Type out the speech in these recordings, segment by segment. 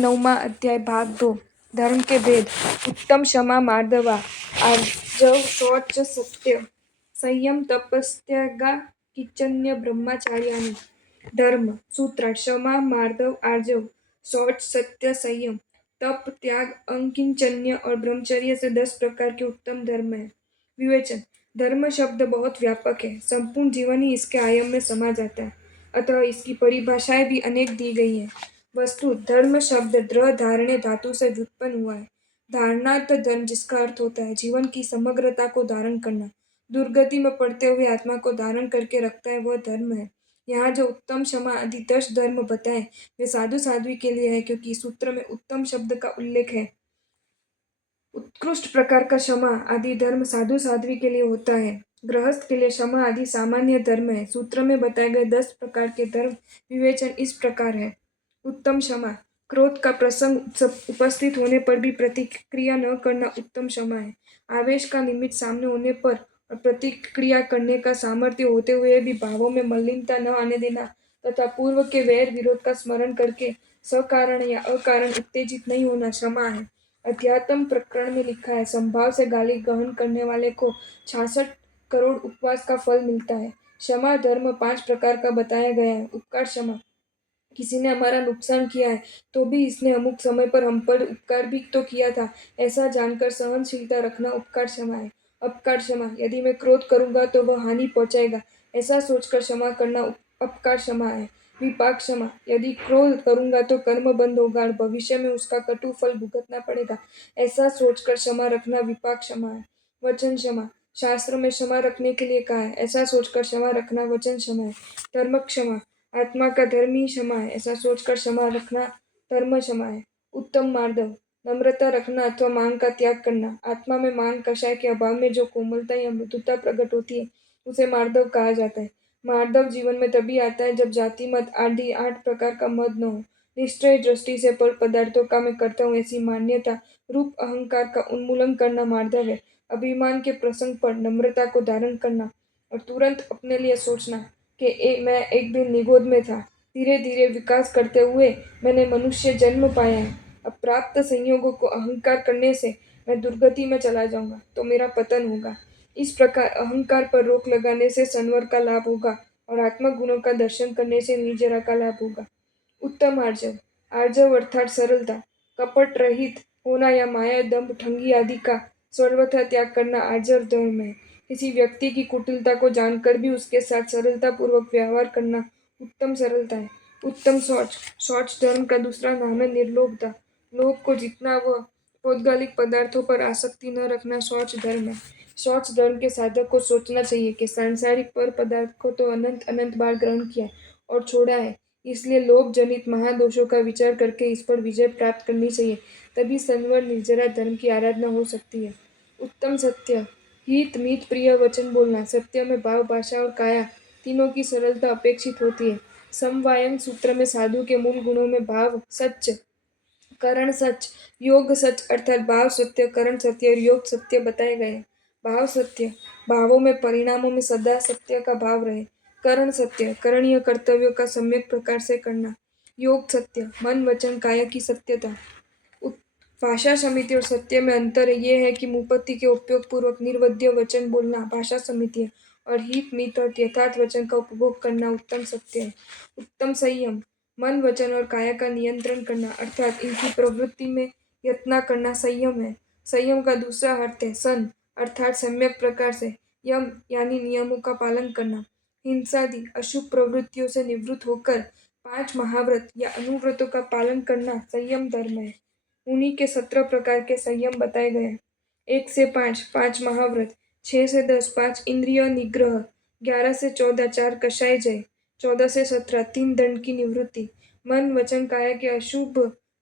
9वां अध्याय भाग 2 धर्म के भेद। उत्तम, क्षमा, मार्दवा, आर्जव, शौच, सत्य, संयम, तपस्त्यागा, किंचन्य, ब्रह्मचार्याणि। धर्म सूत्र: क्षमा, मार्दव, आर्जव, शौच, सत्य, संयम, तप, त्याग, अकिंचन्य और ब्रह्मचर्य से 10 प्रकार के उत्तम धर्म है। विवेचन: धर्म शब्द बहुत व्यापक है, संपूर्ण जीवन ही इसके आयम में समा जाता है, अतः इसकी परिभाषाएं भी अनेक दी गई हैं। वस्तु: धर्म शब्द द्र धारणे धातु से व्युत्पन्न हुआ है। धारणार्थ धर्म, जिसका अर्थ होता है जीवन की समग्रता को धारण करना, दुर्गति में पड़ते हुए आत्मा को धारण करके रखता है, वह धर्म है। यहाँ जो उत्तम, क्षमा आदि 10 धर्म बताए वे साधु साध्वी के लिए है, क्योंकि सूत्र में उत्तम शब्द का उल्लेख है। उत्कृष्ट प्रकार का क्षमा आदि धर्म साधु साध्वी के लिए होता है। गृहस्थ के लिए क्षमा आदि सामान्य धर्म है। सूत्र में बताए गए 10 प्रकार के धर्म विवेचन इस प्रकार है। उत्तम क्षमा: क्रोध का प्रसंग उपस्थित होने पर भी प्रतिक्रिया न करना उत्तम क्षमा है। आवेश का निमित्त सामने होने पर और प्रतिक्रिया करने का सामर्थ्य होते हुए भी भावों में मलिनता न आने देना तथा पूर्व के वैर विरोध का स्मरण करके सकारण या अकारण उत्तेजित नहीं होना क्षमा है। अध्यात्म प्रकरण में लिखा है, संभाव से गाली ग्रहण करने वाले को 66 करोड़ उपवास का फल मिलता है। क्षमा धर्म 5 प्रकार का बताया गया है। उपकार क्षमा: किसी ने हमारा नुकसान किया है तो भी इसने अमुक समय पर हम पर उपकार भी तो किया था, ऐसा जानकर सहनशीलता रखना उपकार क्षमा है। अपकार क्षमा: यदि मैं क्रोध करूंगा तो वह हानि पहुंचाएगा, ऐसा सोचकर क्षमा करना अपकार क्षमा है। विपाक क्षमा: यदि क्रोध करूंगा तो कर्म बंद होगा और भविष्य में उसका कटु फल भुगतना पड़ेगा, ऐसा सोचकर क्षमा रखना विपाक क्षमा है। वचन क्षमा: शास्त्र में क्षमा रखने के लिए कहा है, ऐसा सोचकर क्षमा रखना वचन क्षमा है। धर्म क्षमा: आत्मा का धर्म ही क्षमा है, ऐसा सोचकर क्षमा रखना धर्म क्षमा है। उत्तम मार्दव: नम्रता रखना अथवा मांग का त्याग करना। आत्मा में मांग कषाय के अभाव में जो कोमलता या मृदुता प्रकट होती है उसे मार्दव कहा जाता है। मार्दव जीवन में तभी आता है जब जाति मत आदि 8 प्रकार का मद न हो। निश्चय दृष्टि से पर पदार्थों का मैं करता हूँ ऐसी मान्यता रूप अहंकार का उन्मूलन करना मार्दव है। अभिमान के प्रसंग पर नम्रता को धारण करना और तुरंत अपने लिए सोचना कि मैं एक दिन निगोद में था, धीरे धीरे विकास करते हुए मैंने मनुष्य जन्म पाया है। अब प्राप्त संयोगों को अहंकार करने से मैं दुर्गति में चला जाऊंगा तो मेरा पतन होगा। इस प्रकार अहंकार पर रोक लगाने से संवर का लाभ होगा और आत्म गुणों का दर्शन करने से निर्जरा का लाभ होगा। उत्तम आर्जव: आर्जव अर्थात सरलता, कपट रहित होना या माया, दंभ, ठगी आदि का सर्वथा त्याग करना आर्जव धर्म है। किसी व्यक्ति की कुटिलता को जानकर भी उसके साथ सरलता पूर्वक व्यवहार करना उत्तम सरलता है। उत्तम शौच: शौच धर्म का दूसरा नाम है निर्लोभता। लोभ को जितना वह भौतिक पदार्थों पर आसक्ति न रखना शौच धर्म है। शौच धर्म के साधक को सोचना चाहिए कि सांसारिक पर पदार्थ को तो अनंत अनंत बार ग्रहण किया और छोड़ा है, इसलिए लोभ जनित महादोषों का विचार करके इस पर विजय प्राप्त करनी चाहिए, तभी संवर निर्जरा धर्म की आराधना हो सकती है। उत्तम सत्य: हित मीत प्रिय वचन बोलना। सत्य में भाव, भाषा और काया तीनों की सरलता अपेक्षित होती है। समवायन सूत्र में साधु के मूल गुणों में भाव सच, करण सच, योग सच अर्थात भाव सत्य, करण सत्य और योग सत्य बताए गए हैं। भाव सत्य: भावों में परिणामों में सदा सत्य का भाव रहे। करण सत्य: करणीय कर्तव्यों का सम्यक प्रकार से करना। योग सत्य: मन वचन काया की सत्यता। भाषा समिति और सत्य में अंतर ये है कि मुपत्ति के उपयोग पूर्वक निर्वध्य वचन बोलना भाषा समिति है और हित मीत और यथार्थ वचन का उपभोग करना उत्तम सत्य है। उत्तम संयम: मन वचन और काया का नियंत्रण करना अर्थात इनकी प्रवृत्ति में यत्न करना संयम है। संयम का दूसरा अर्थ है सन अर्थात सम्यक प्रकार से, यम यानी नियमों का पालन करना। हिंसादि अशुभ प्रवृत्तियों से निवृत्त होकर 5 महाव्रत या अनुव्रतों का पालन करना संयम धर्म है। उन्हीं के 17 प्रकार के संयम बताए गए हैं। 1 से 5 5 महाव्रत, 6 से 10 5 इंद्रिय निग्रह, 11 से 14 4 कषाय जय, 14 से 17 3 दंड की निवृत्ति। मन वचन काया के अशुभ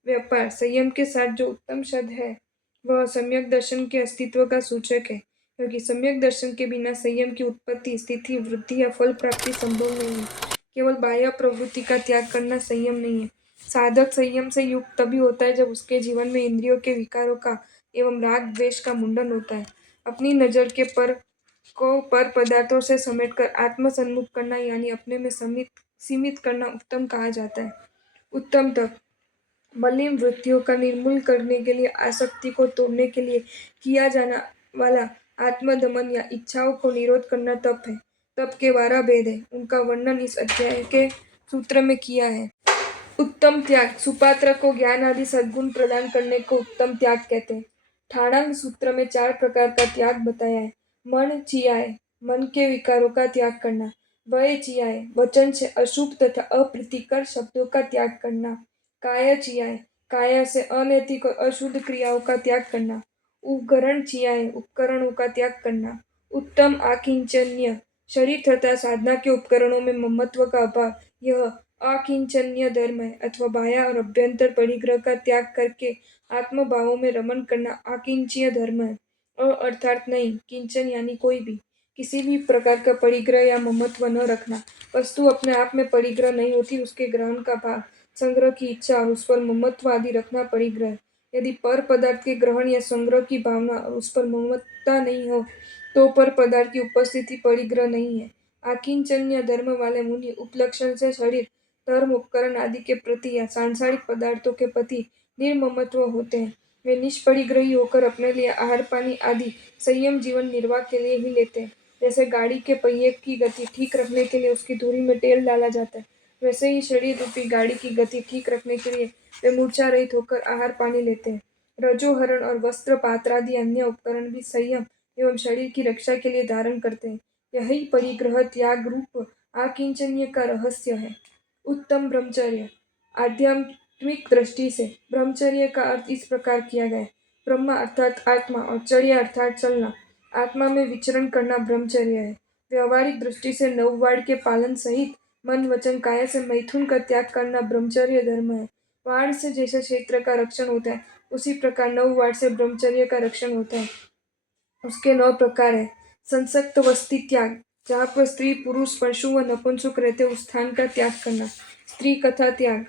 व्यापार संयम के साथ जो उत्तम शब्द है वह सम्यक दर्शन के अस्तित्व का सूचक है, क्योंकि सम्यक दर्शन के बिना संयम की उत्पत्ति, स्थिति, वृद्धि या फल प्राप्ति संभव नहीं है। केवल बाह्य प्रवृत्ति का त्याग करना संयम नहीं है। साधक संयम से युक्त तभी होता है जब उसके जीवन में इंद्रियों के विकारों का एवं राग द्वेष का मुंडन होता है। अपनी नजर के पर पदार्थों से समेटकर आत्म सन्मुख करना यानी अपने में सीमित करना उत्तम कहा जाता है। उत्तम तप: मलिन वृत्तियों का निर्मूल करने के लिए, आसक्ति को तोड़ने के लिए किया जाने वाला आत्मदमन या इच्छाओं को निरोध करना तप है। तप के 12 भेद है, उनका वर्णन इस अध्याय के सूत्र में किया है। उत्तम त्याग, सुपात्र को ज्ञान आदि सद्गुण प्रदान करने को उत्तम त्याग कहते हैं। ठाणांग सूत्र में 4 प्रकार का त्याग बताया है। मन चियाय, मन के विकारों का त्याग करना। वय चियाय, वचन से अशुभ तथा अप्रीतिकर शब्दों का त्याग करना। काय चियाय, काया से अनैतिक और अशुद्ध क्रियाओं का त्याग करना। उपकरण चियाय, उपकरणों का त्याग करना। उत्तम आकिंचन्य, शरीर तथा साधना के उपकरणों में ममत्व का अभाव, यह अकिंचन्य धर्म है। अथवा बाह्य और अभ्यंतर परिग्रह का त्याग करके आत्म भावों में रमण करना अकिंचनीय धर्म है। अर्थात नहीं, किंचन यानी कोई भी, किसी भी प्रकार का परिग्रह या ममत्व न रखना। वस्तु अपने आप में परिग्रह नहीं होती, उसके ग्रहण का भाव, संग्रह की इच्छा और उस पर ममत्व आदि रखना परिग्रह है। यदि पर पदार्थ के ग्रहण या संग्रह की भावना और उस पर ममत्वता नहीं हो तो पर पदार्थ की उपस्थिति परिग्रह नहीं है। आकिंचन्य धर्म वाले मुनि उपलक्षण से शरीर, धर्म, उपकरण आदि के प्रति या सांसारिक पदार्थों के प्रति निर्ममत्व होते हैं। वे निष्परिग्रही होकर अपने लिए आहार पानी आदि संयम जीवन निर्वाह के लिए ही लेते हैं। जैसे गाड़ी के पहिए की गति ठीक रखने के लिए उसकी धुरी में तेल डाला जाता है, वैसे ही शरीर रूपी गाड़ी की गति ठीक रखने के लिए वे मूर्छा रहित होकर आहार पानी लेते हैं। रजोहरण और वस्त्र पात्र आदि अन्य उपकरण भी संयम एवं शरीर की रक्षा के लिए धारण करते हैं। यही परिग्रह त्याग रूप आकिंचन्य का रहस्य है। उत्तम ब्रह्मचर्य, आध्यात्मिक दृष्टि से ब्रह्मचर्य का अर्थ इस प्रकार किया गया है। ब्रह्म अर्थात आत्मा और चर्य अर्थात चलना, आत्मा में विचरण करना ब्रह्मचर्य है। व्यवहारिक दृष्टि से नववाड़ के पालन सहित मन वचन काया से मैथुन का त्याग करना ब्रह्मचर्य धर्म है। वाण से जैसे क्षेत्र का रक्षण होता है, उसी प्रकार नववाड़ से ब्रह्मचर्य का रक्षण होता है। उसके 9 प्रकार है। संसक्त वस्ती त्याग, जहाँ पर स्त्री पुरुष पशु व नपुंसक रहते उस स्थान का त्याग करना। स्त्री कथा त्याग,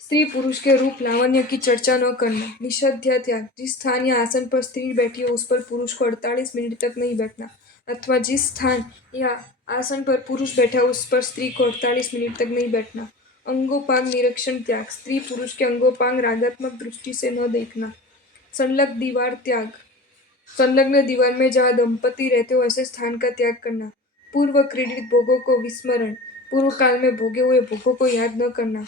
स्त्री पुरुष के रूप लावण्य की चर्चा न करना। निषेध्य त्याग, जिस स्थान या आसन पर स्त्री बैठी हो उस पर पुरुष को 48 मिनट तक नहीं बैठना, अथवा जिस स्थान या आसन पर पुरुष बैठा उस पर स्त्री को 48 मिनट तक नहीं बैठना। अंगोपांग निरीक्षण त्याग, स्त्री पुरुष के अंगोपांग रागात्मक दृष्टि से न देखना। संलग्न दीवार त्याग, संलग्न दीवार में जहाँ दंपति रहते हो ऐसे स्थान का त्याग करना। पूर्व क्रीडित भोगों को विस्मरण, पूर्व काल में भोगे हुए भोगों को याद न करना।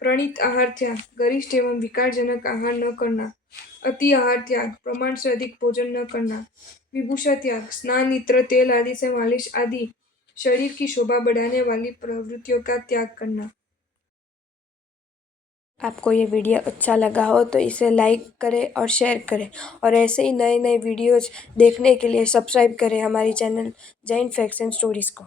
प्रणीत आहार त्याग, गरिष्ठ एवं विकारजनक आहार न करना। अति आहार त्याग, प्रमाण से अधिक भोजन न करना। विभूषा त्याग, स्नान, इत्र, तेल आदि से मालिश आदि शरीर की शोभा बढ़ाने वाली प्रवृत्तियों का त्याग करना। आपको ये वीडियो अच्छा लगा हो तो इसे लाइक करें और शेयर करें, और ऐसे ही नए नए वीडियोज़ देखने के लिए सब्सक्राइब करें हमारी channel Jain facts and stories को।